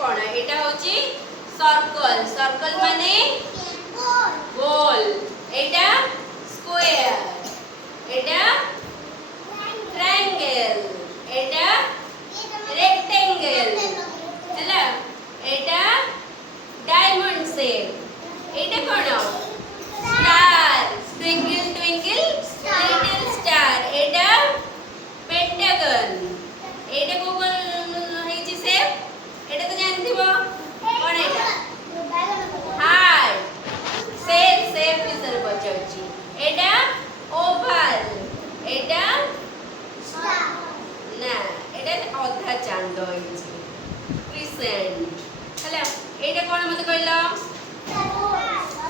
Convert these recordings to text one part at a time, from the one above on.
কোণ এটা হচ্ছে সার্কেল সার্কেল মানে গোল এটা স্কোয়ার এটা ট্রায়াঙ্গেল এটা রেক্টেঙ্গেল ହେଲା এটা ডায়মন্ড শেপ এটা কোণ star twinkle twinkle little star এটা পেন্টাগন এটা কোন ହେଇଛି শেপ এটা তো জানথিব কোন এটা হার্ট শেপ শেপ বিଷୟରେ পଚାରୁଛି এটা ওভাল এটা না এটা অধা চাঁদ ହେଇଛି ক্রিসেন্ট ହେଲା এটা কোন মতে কইল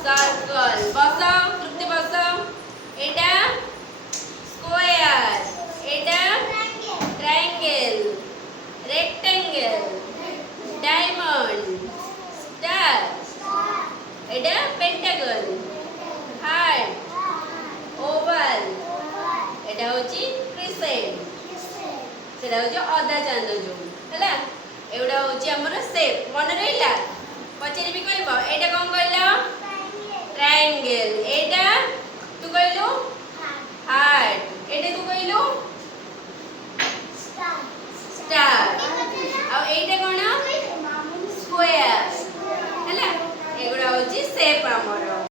সার্কেল বসাও তৃপ্তি বসাও এটা স্কোয়ার এটা ট্রায়াঙ্গেল রেক্টেঙ্গেল ডায়মন্ড স্টার এটা পেন্টাগন হার্ট ওভাল এটা হচ্ছে ক্রিসেন্ট সেটা হচ্ছে অধা চাঁদ যোগ ହେଲା এগুলা হচ্ছে আমার শেপ মনে